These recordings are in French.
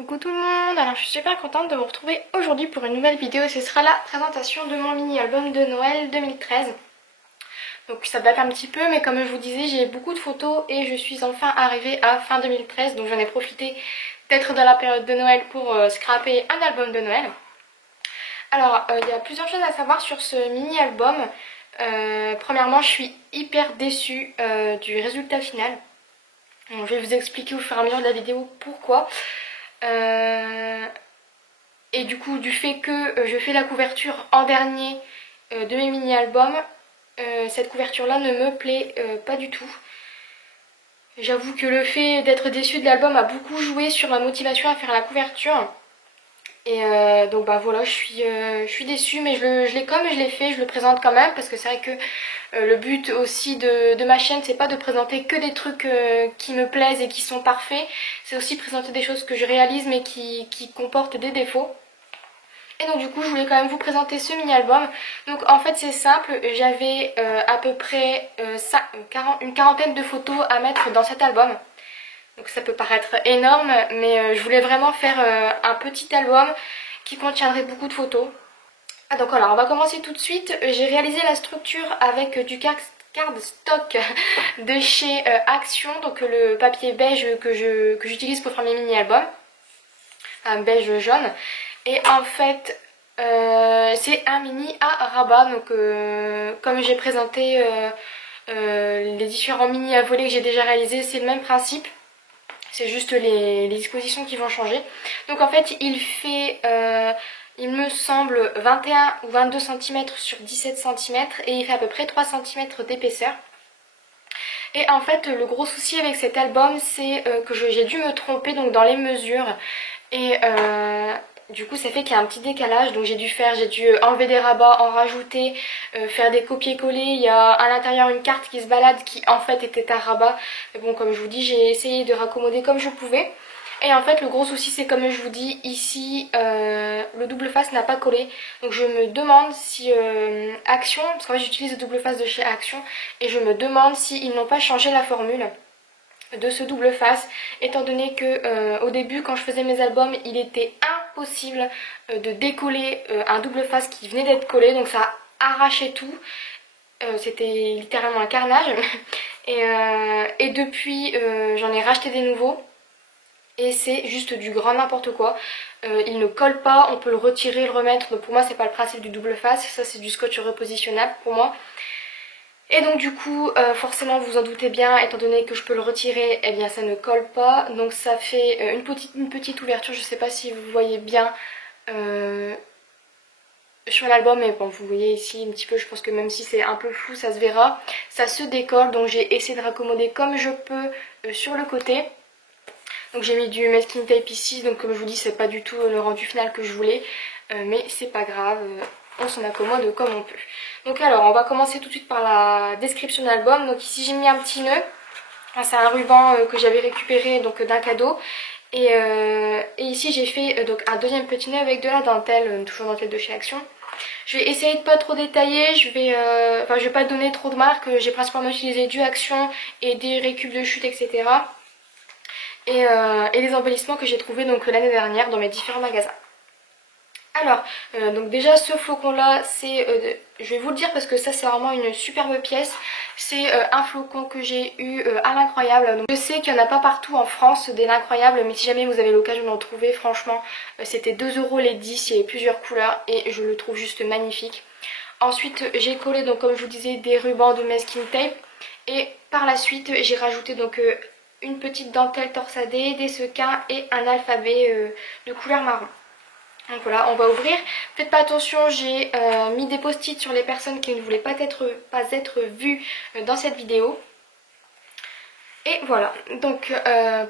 Coucou tout le monde, alors je suis super contente de vous retrouver aujourd'hui pour une nouvelle vidéo. Ce sera la présentation de mon mini-album de Noël 2013. Donc ça date un petit peu, mais comme je vous disais, j'ai beaucoup de photos et je suis enfin arrivée à fin 2013. Donc j'en ai profité d'être dans la période de Noël pour scraper un album de Noël. Alors il y a plusieurs choses à savoir sur ce mini-album. Premièrement, je suis hyper déçue du résultat final. Donc, je vais vous expliquer au fur et à mesure de la vidéo pourquoi. Et du coup, du fait que je fais la couverture en dernier de mes mini-albums, cette couverture-là ne me plaît pas du tout. J'avoue que le fait d'être déçue de l'album a beaucoup joué sur ma motivation à faire la couverture. Et donc bah voilà, je suis déçue, mais je l'ai comme je l'ai fait, je le présente quand même, parce que c'est vrai que le but aussi de ma chaîne, c'est pas de présenter que des trucs qui me plaisent et qui sont parfaits, c'est aussi présenter des choses que je réalise mais qui comportent des défauts. Et donc du coup je voulais quand même vous présenter ce mini-album. Donc en fait c'est simple, j'avais à peu près une quarantaine de photos à mettre dans cet album. Donc ça peut paraître énorme, mais je voulais vraiment faire un petit album qui contiendrait beaucoup de photos. Donc voilà, on va commencer tout de suite. J'ai réalisé la structure avec du cardstock de chez Action, donc le papier beige que j'utilise pour faire mes mini-albums, un beige jaune. Et en fait, c'est un mini à rabat, donc comme j'ai présenté les différents mini à voler que j'ai déjà réalisés, c'est le même principe. C'est juste les dispositions qui vont changer. Donc en fait il fait, il me semble 21 ou 22 cm sur 17 cm et il fait à peu près 3 cm d'épaisseur. Et en fait le gros souci avec cet album c'est que j'ai dû me tromper donc dans les mesures. Et du coup ça fait qu'il y a un petit décalage, donc j'ai dû enlever des rabats, en rajouter, faire des copier-coller. Il y a à l'intérieur une carte qui se balade qui en fait était un rabat. Mais bon, comme je vous dis, j'ai essayé de raccommoder comme je pouvais. Et en fait le gros souci c'est, comme je vous dis, ici le double face n'a pas collé. Donc je me demande si Action, parce qu'en fait j'utilise le double face de chez Action, et je me demande s'ils n'ont pas changé la formule de ce double face, étant donné que au début quand je faisais mes albums il était impossible de décoller un double face qui venait d'être collé, donc ça arrachait tout, c'était littéralement un carnage. Et depuis j'en ai racheté des nouveaux et c'est juste du grand n'importe quoi. Il ne colle pas, on peut le retirer, le remettre, donc pour moi c'est pas le principe du double face, ça c'est du scotch repositionnable pour moi. Et donc du coup, forcément vous en doutez bien, étant donné que je peux le retirer, eh bien ça ne colle pas. Donc ça fait une petite ouverture, je sais pas si vous voyez bien sur l'album, mais bon vous voyez ici un petit peu, je pense que même si c'est un peu flou ça se verra. Ça se décolle, donc j'ai essayé de raccommoder comme je peux sur le côté. Donc j'ai mis du masking tape ici, donc comme je vous dis c'est pas du tout le rendu final que je voulais, mais c'est pas grave, on s'en accommode comme on peut. Donc alors on va commencer tout de suite par la description de l'album. Donc ici j'ai mis un petit nœud, c'est un ruban que j'avais récupéré donc d'un cadeau. Et ici j'ai fait donc un deuxième petit nœud avec de la dentelle, toujours dentelle de chez Action. Je vais essayer de pas trop détailler, je vais pas donner trop de marques, j'ai principalement utilisé du Action et des récup de chute, etc. Et les embellissements que j'ai trouvés donc l'année dernière dans mes différents magasins. Alors, donc déjà ce flocon là, c'est, je vais vous le dire parce que ça c'est vraiment une superbe pièce. C'est un flocon que j'ai eu à l'Incroyable. Donc je sais qu'il n'y en a pas partout en France des l'Incroyable, mais si jamais vous avez l'occasion d'en trouver, franchement c'était 2 € les 10, il y avait plusieurs couleurs et je le trouve juste magnifique. Ensuite j'ai collé, donc comme je vous disais, des rubans de masking tape. Et par la suite j'ai rajouté donc une petite dentelle torsadée, des sequins et un alphabet de couleur marron. Donc voilà, on va ouvrir. Faites pas attention, j'ai mis des post-it sur les personnes qui ne voulaient pas être vues dans cette vidéo. Et voilà, donc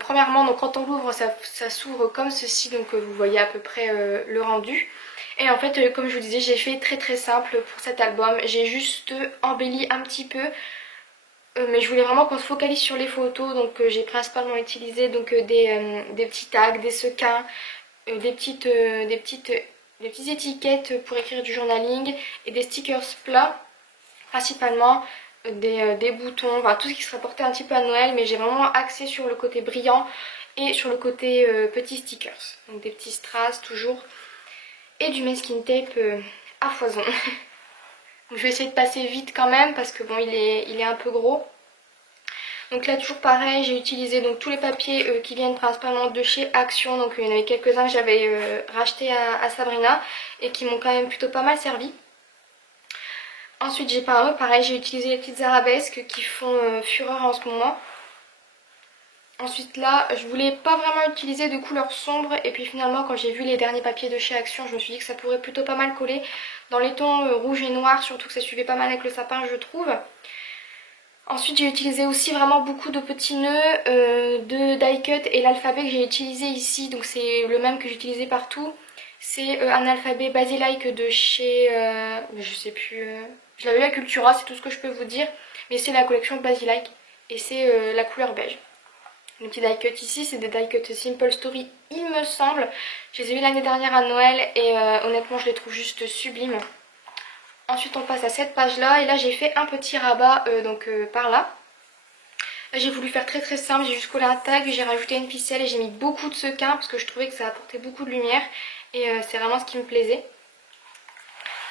premièrement, donc quand on l'ouvre, ça s'ouvre comme ceci, donc vous voyez à peu près le rendu. Et en fait, comme je vous disais, j'ai fait très simple pour cet album. J'ai juste embelli un petit peu. Mais je voulais vraiment qu'on se focalise sur les photos, donc j'ai principalement utilisé donc, des petits tags, des sequins, des petites étiquettes pour écrire du journaling et des stickers plats, principalement des boutons, enfin tout ce qui serait porté un petit peu à Noël, mais j'ai vraiment axé sur le côté brillant et sur le côté petits stickers, donc des petits strass toujours, et du masking tape à foison. Donc je vais essayer de passer vite quand même parce que bon il est un peu gros. Donc là toujours pareil, j'ai utilisé donc tous les papiers qui viennent principalement de chez Action. Donc il y en avait quelques-uns que j'avais racheté à Sabrina et qui m'ont quand même plutôt pas mal servi. Ensuite j'ai pareil, j'ai utilisé les petites arabesques qui font fureur en ce moment. Ensuite là, je voulais pas vraiment utiliser de couleurs sombres et puis finalement quand j'ai vu les derniers papiers de chez Action, je me suis dit que ça pourrait plutôt pas mal coller dans les tons rouge et noir, surtout que ça suivait pas mal avec le sapin je trouve. Ensuite j'ai utilisé aussi vraiment beaucoup de petits nœuds de die cut et l'alphabet que j'ai utilisé ici, donc c'est le même que j'utilisais partout. C'est un alphabet Basilike de chez, je sais plus, je l'avais eu à Cultura, c'est tout ce que je peux vous dire. Mais c'est la collection Basilike et c'est la couleur beige. Les petits die cut ici, c'est des die cut Simple Story il me semble. Je les ai eu l'année dernière à Noël et honnêtement je les trouve juste sublimes. Ensuite on passe à cette page là et là j'ai fait un petit rabat par là. Là j'ai voulu faire très simple, j'ai juste collé un tag, j'ai rajouté une ficelle et j'ai mis beaucoup de sequins parce que je trouvais que ça apportait beaucoup de lumière et c'est vraiment ce qui me plaisait.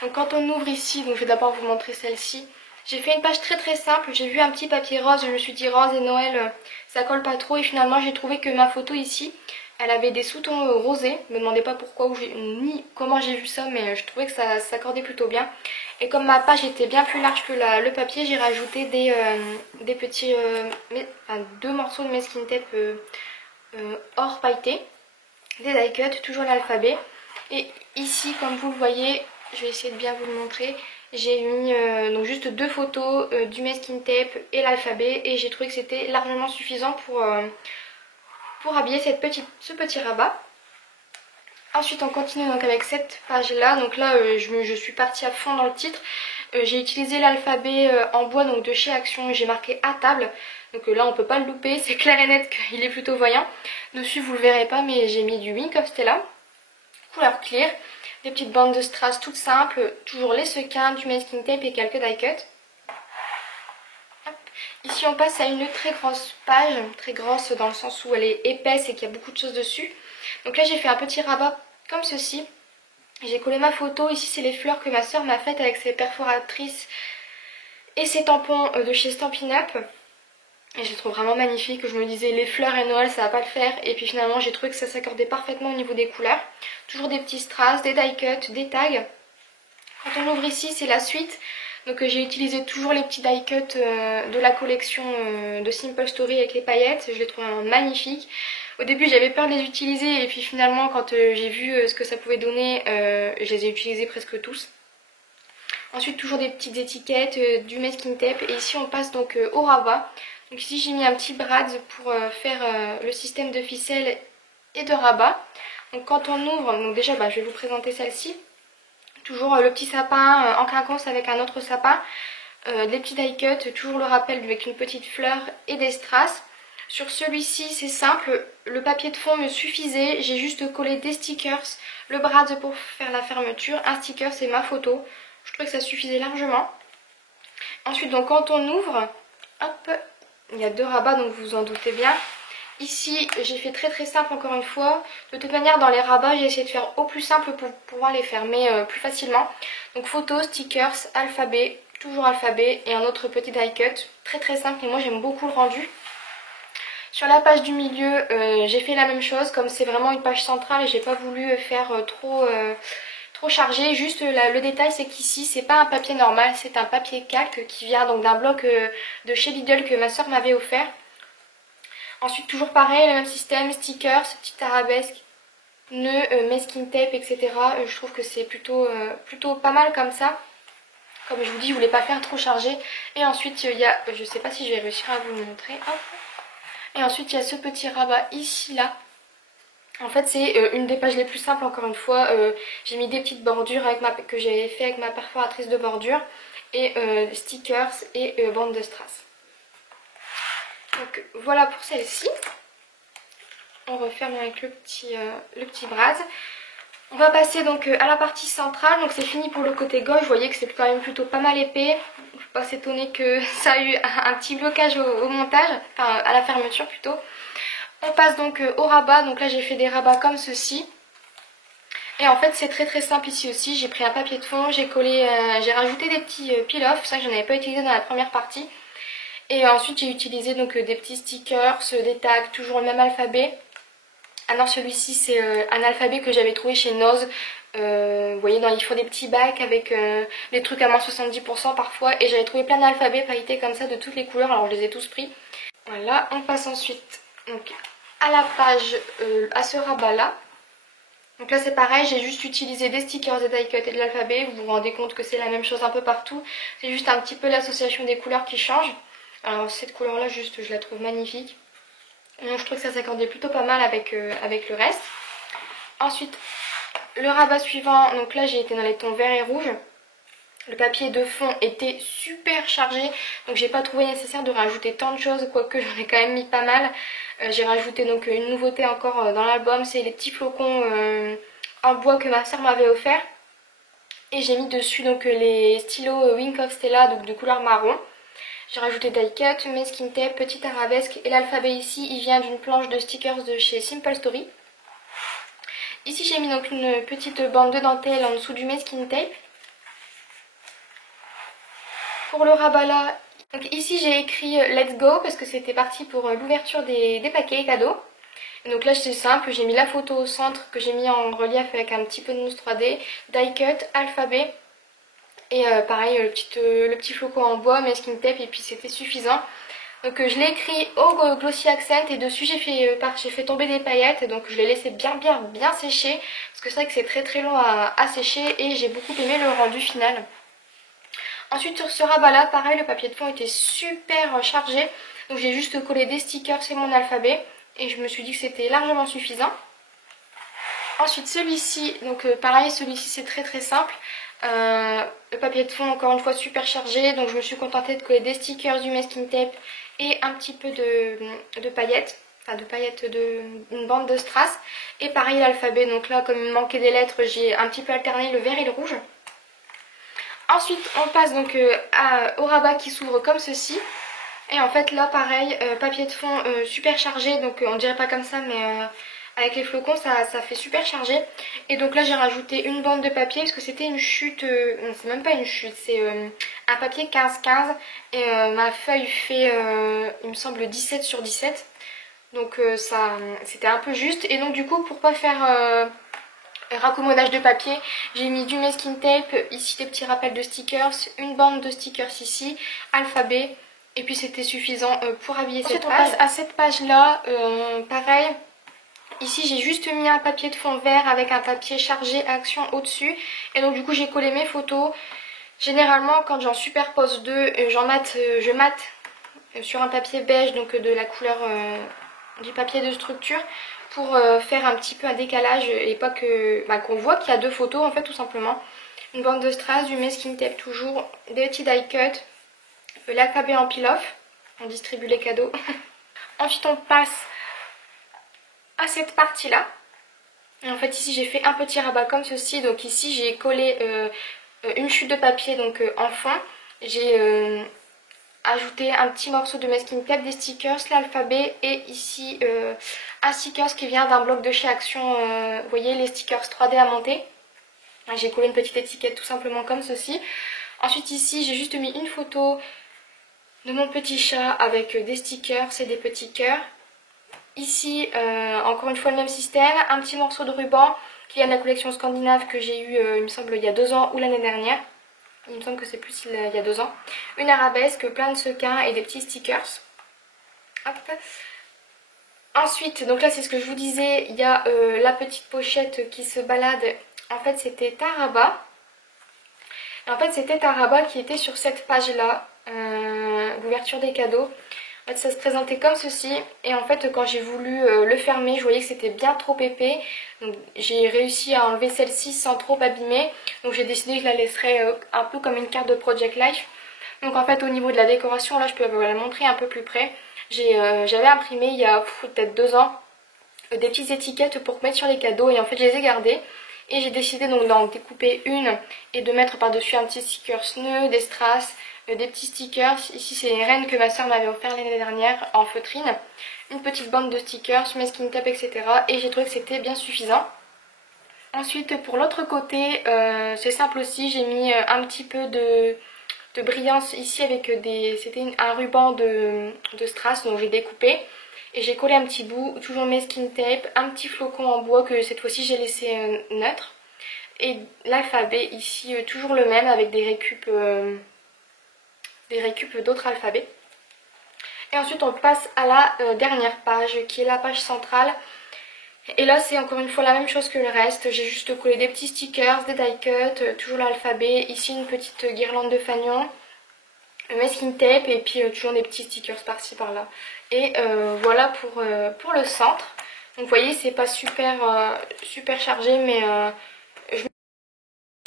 Donc quand on ouvre ici, donc je vais d'abord vous montrer celle-ci. J'ai fait une page très simple, j'ai vu un petit papier rose, je me suis dit rose et Noël ça colle pas trop et finalement j'ai trouvé que ma photo ici elle avait des sous-tons rosés, ne me demandez pas pourquoi ni comment j'ai vu ça mais je trouvais que ça s'accordait plutôt bien. Et comme ma page était bien plus large que le papier, j'ai rajouté des petits, deux morceaux de masking tape or pailleté, des die cut, toujours l'alphabet. Et ici comme vous le voyez, je vais essayer de bien vous le montrer, j'ai mis donc juste deux photos du masking tape et l'alphabet et j'ai trouvé que c'était largement suffisant pour habiller ce petit rabat. Ensuite on continue donc avec cette page là, donc là je suis partie à fond dans le titre. J'ai utilisé l'alphabet en bois donc de chez Action, j'ai marqué à table. Donc là on peut pas le louper, c'est clair et net qu'il est plutôt voyant. Dessus vous le verrez pas mais j'ai mis du Wink of Stella, couleur clear. Des petites bandes de strass toutes simples, toujours les sequins, du masking tape et quelques die cut. Ici on passe à une très grosse page, très grosse dans le sens où elle est épaisse et qu'il y a beaucoup de choses dessus. Donc là j'ai fait un petit rabat comme ceci. J'ai collé ma photo, ici c'est les fleurs que ma soeur m'a faites avec ses perforatrices et ses tampons de chez Stampin' Up. Et je les trouve vraiment magnifiques, je me disais les fleurs et Noël ça va pas le faire. Et puis finalement j'ai trouvé que ça s'accordait parfaitement au niveau des couleurs. Toujours des petits strass, des die cut, des tags. Quand on ouvre ici c'est la suite. Donc j'ai utilisé toujours les petits die cut de la collection de Simple Story avec les paillettes. Je les trouve vraiment magnifiques. Au début j'avais peur de les utiliser et puis finalement quand j'ai vu ce que ça pouvait donner, je les ai utilisés presque tous. Ensuite toujours des petites étiquettes, du masking tape et ici on passe donc au rabat. Donc ici j'ai mis un petit brad pour faire le système de ficelle et de rabat. Donc quand on ouvre, donc déjà je vais vous présenter celle-ci. Toujours le petit sapin en quinconce avec un autre sapin, des petits die cut, toujours le rappel avec une petite fleur et des strass. Sur celui-ci c'est simple, le papier de fond me suffisait, j'ai juste collé des stickers, le brad pour faire la fermeture, un sticker c'est ma photo, je trouvais que ça suffisait largement. Ensuite donc quand on ouvre, hop, il y a deux rabats donc vous vous en doutez bien. Ici j'ai fait très simple encore une fois, de toute manière dans les rabats j'ai essayé de faire au plus simple pour pouvoir les fermer plus facilement. Donc photos, stickers, alphabet, toujours alphabet et un autre petit die cut, très simple et moi j'aime beaucoup le rendu. Sur la page du milieu, j'ai fait la même chose, comme c'est vraiment une page centrale, j'ai pas voulu faire trop chargé. Juste le détail c'est qu'ici c'est pas un papier normal, c'est un papier calque qui vient donc d'un bloc de chez Lidl que ma soeur m'avait offert. Ensuite toujours pareil, le même système, stickers, petite arabesque, nœuds, masking tape, etc. Je trouve que c'est plutôt pas mal comme ça. Comme je vous dis, je voulais pas faire trop chargé. Et ensuite il y a, je sais pas si je vais réussir à vous le montrer, hop. Et ensuite il y a ce petit rabat ici là. En fait c'est une des pages les plus simples encore une fois. J'ai mis des petites bordures que j'avais fait avec ma perforatrice de bordure. Et stickers et bandes de strass. Donc voilà pour celle-ci. On referme avec le petit brad. On va passer donc à la partie centrale. Donc c'est fini pour le côté gauche. Vous voyez que c'est quand même plutôt pas mal épais. Il ne faut pas s'étonner que ça a eu un petit blocage au montage, enfin à la fermeture plutôt. On passe donc au rabat. Donc là j'ai fait des rabats comme ceci. Et en fait c'est très très simple ici aussi. J'ai pris un papier de fond, j'ai collé, j'ai rajouté des petits peel-off. C'est ça que je n'avais pas utilisé dans la première partie. Et ensuite j'ai utilisé donc des petits stickers, des tags, toujours le même alphabet. Alors celui-ci c'est un alphabet que j'avais trouvé chez Noz. Vous voyez, ils font des petits bacs avec des trucs à moins 70% parfois. Et j'avais trouvé plein d'alphabets pailletés comme ça de toutes les couleurs, alors je les ai tous pris. Voilà, on passe ensuite donc, à la page, à ce rabat là. Donc là c'est pareil, j'ai juste utilisé des stickers, des die cut et de l'alphabet. Vous vous rendez compte que c'est la même chose un peu partout. C'est juste un petit peu l'association des couleurs qui change. Alors cette couleur là juste je la trouve magnifique. Donc je trouve que ça s'accordait plutôt pas mal avec le reste. Ensuite le rabat suivant, donc là j'ai été dans les tons vert et rouge. Le papier de fond était super chargé, donc j'ai pas trouvé nécessaire de rajouter tant de choses, quoique j'en ai quand même mis pas mal. J'ai rajouté donc une nouveauté encore dans l'album, c'est les petits flocons en bois que ma soeur m'avait offert. Et j'ai mis dessus donc les stylos Wink of Stella, donc de couleur marron. J'ai rajouté die cut, mes skin tape, petit arabesque et l'alphabet ici il vient d'une planche de stickers de chez Simple Story. Ici j'ai mis donc une petite bande de dentelle en dessous du masking tape. Pour le rabat là, donc ici j'ai écrit let's go parce que c'était parti pour l'ouverture des paquets cadeaux. Et donc là c'est simple, j'ai mis la photo au centre que j'ai mis en relief avec un petit peu de mousse 3D, die cut, alphabet et pareil le petit flocon en bois, masking tape et puis c'était suffisant. Donc je l'ai écrit au glossy accent et dessus j'ai fait tomber des paillettes, donc je l'ai laissé bien sécher parce que c'est vrai que c'est très très long à sécher et j'ai beaucoup aimé le rendu final. Ensuite sur ce rabat là, pareil, le papier de fond était super chargé, donc j'ai juste collé des stickers et mon alphabet et je me suis dit que c'était largement suffisant. Ensuite celui-ci, donc pareil, celui-ci c'est très très simple. Le papier de fond encore une fois super chargé, donc je me suis contentée de coller des stickers, du masking tape et un petit peu de paillettes, enfin une bande de strass. Et pareil l'alphabet, donc là comme il me manquait des lettres, j'ai un petit peu alterné le vert et le rouge. Ensuite on passe donc au rabat qui s'ouvre comme ceci. Et en fait là pareil, papier de fond super chargé, donc on dirait pas comme ça mais avec les flocons ça fait super chargé. Et donc là j'ai rajouté une bande de papier parce que c'était une chute, non c'est même pas une chute, c'est un papier 15-15 et ma feuille fait il me semble 17 sur 17. Donc ça c'était un peu juste et donc du coup pour pas faire raccommodage de papier, j'ai mis du masking tape, ici des petits rappels de stickers, une bande de stickers ici, alphabet et puis c'était suffisant pour habiller cette page. Ensuite on passe à cette page là, pareil. Ici j'ai juste mis un papier de fond vert avec un papier chargé action au-dessus. Et donc du coup j'ai collé mes photos. Généralement quand j'en superpose deux, je mate sur un papier beige, donc de la couleur du papier de structure, pour faire un petit peu un décalage et pas que qu'on voit qu'il y a deux photos en fait tout simplement. Une bande de strass, du masking tape toujours, des petits die cut, l'alphabet en peel-off, on distribue les cadeaux. Ensuite on passe à cette partie là. Et en fait ici j'ai fait un petit rabat comme ceci, donc ici j'ai collé une chute de papier donc en fond. J'ai ajouté un petit morceau de masking tape, des stickers, l'alphabet et ici un stickers qui vient d'un bloc de chez Action, vous voyez les stickers 3D à monter. J'ai collé une petite étiquette tout simplement comme ceci. Ensuite ici j'ai juste mis une photo de mon petit chat avec des stickers et des petits cœurs. Ici, encore une fois le même système, un petit morceau de ruban qui vient de la collection scandinave que j'ai eu, il me semble, il y a 2 ans ou l'année dernière. Il me semble que c'est plus il y a 2 ans. Une arabesque, plein de sequins et des petits stickers. Hop. Ensuite, donc là c'est ce que je vous disais, il y a la petite pochette qui se balade. En fait c'était un rabat. Et en fait c'était un rabat qui était sur cette page là, l'ouverture des cadeaux. En fait, ça se présentait comme ceci et en fait quand j'ai voulu le fermer je voyais que c'était bien trop épais, donc j'ai réussi à enlever celle-ci sans trop abîmer, donc j'ai décidé que je la laisserais un peu comme une carte de Project Life. Donc en fait au niveau de la décoration là je peux vous la montrer un peu plus près. J'avais imprimé il y a peut-être 2 ans des petites étiquettes pour mettre sur les cadeaux et en fait je les ai gardées. Et j'ai décidé donc d'en découper une et de mettre par dessus un petit sticker nœud, des strass, des petits stickers. Ici c'est les rennes que ma soeur m'avait offert l'année dernière en feutrine. Une petite bande de stickers, masking tape, etc. Et j'ai trouvé que c'était bien suffisant. Ensuite pour l'autre côté, c'est simple aussi, j'ai mis un petit peu de brillance ici avec c'était un ruban de strass, donc j'ai découpé. Et j'ai collé un petit bout, toujours masking tape, un petit flocon en bois que cette fois-ci j'ai laissé neutre. Et l'alphabet ici, toujours le même avec des récup d'autres alphabets. Et ensuite on passe à la dernière page qui est la page centrale. Et là c'est encore une fois la même chose que le reste. J'ai juste collé des petits stickers, des die cuts, toujours l'alphabet. Ici une petite guirlande de fanion, masking tape et puis toujours des petits stickers par-ci par-là. Et voilà pour le centre. Donc vous voyez c'est pas super chargé, mais je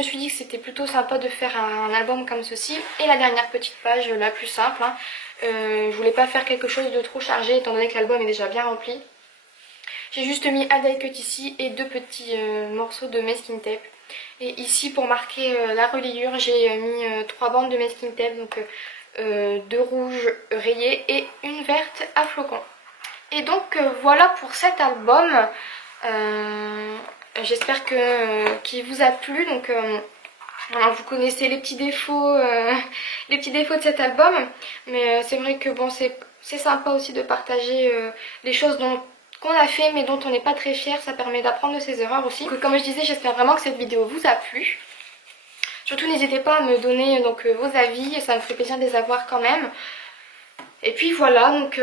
me suis dit que c'était plutôt sympa de faire un album comme ceci. Et la dernière petite page, la plus simple, hein. Je voulais pas faire quelque chose de trop chargé étant donné que l'album est déjà bien rempli. J'ai juste mis un die cut ici et deux petits morceaux de masking tape. Et ici pour marquer la reliure, j'ai mis 3 bandes de masking tape, donc 2 rouges rayées et une verte à flocons. Et donc voilà pour cet album. J'espère qu'il vous a plu. Donc voilà, vous connaissez les petits défauts de cet album, mais c'est vrai que bon, c'est sympa aussi de partager les choses qu'on a fait mais dont on n'est pas très fier. Ça permet d'apprendre de ses erreurs aussi. Donc, comme je disais, j'espère vraiment que cette vidéo vous a plu. Surtout n'hésitez pas à me donner donc vos avis, ça me ferait plaisir de les avoir quand même. Et puis voilà, donc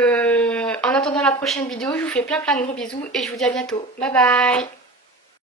en attendant la prochaine vidéo, je vous fais plein de gros bisous et je vous dis à bientôt. Bye bye.